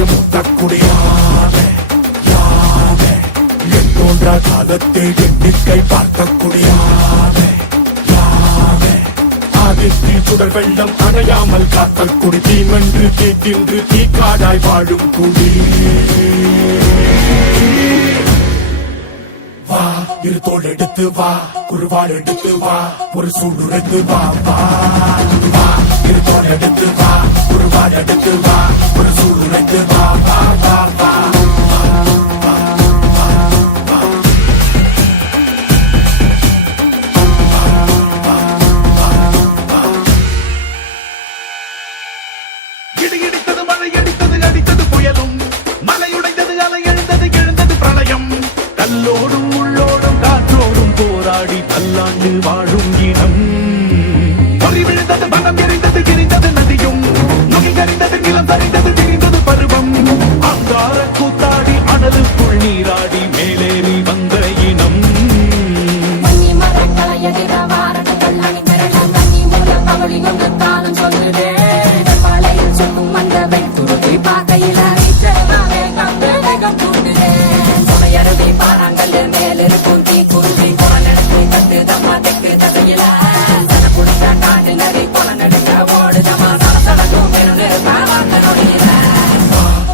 அணையும் முத்தக்குடியானே யானே என் தோன்றா காலத்தை எண்ணிக்கை பார்க்கக்கூடியானே யானே ஆதித்தில் சுடர் வெள்ளம் அணையாமல் காத்தல் குடி தீமென்று தீ தின்று தீக்காடாய் வாழும் குடி வா இரு தோள் எடுத்து வா குருவாள் எடுத்து வா ஒரு சூடுரைத்து வா வா வா இரு தோள் எடுத்து வா குருவாள் எடுத்து வா ஒரு சூடுரைத்து வா வா வா வா இடித்தது மழை அடித்தது அடித்தது புயலும் மலையுடைந்தது அலை எழுந்தது எழுந்தது பிரளயம் கல்லோடும் உள்ளோடும் காற்றோடும் போராடி பல்லாண்டு வாழும் இனம் பொறி விழுந்தது மனம் எரிந்தது எரிந்தது நதியும் நுகி கறிந்தது நிலம் தரிந்தது திரிந்தது பருவம் அங்கார கூத்தாடி அனலுக்குள் நீராடி மேலேறி வந்த இனம்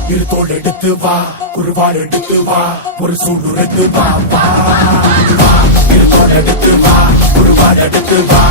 இரு தோள் எடுத்து வா குருவாள் எடுத்து வா ஒரு சூடுரைத்து வா வா வா இரு தோள் எடுத்து வா குருவாள் எடுத்து வா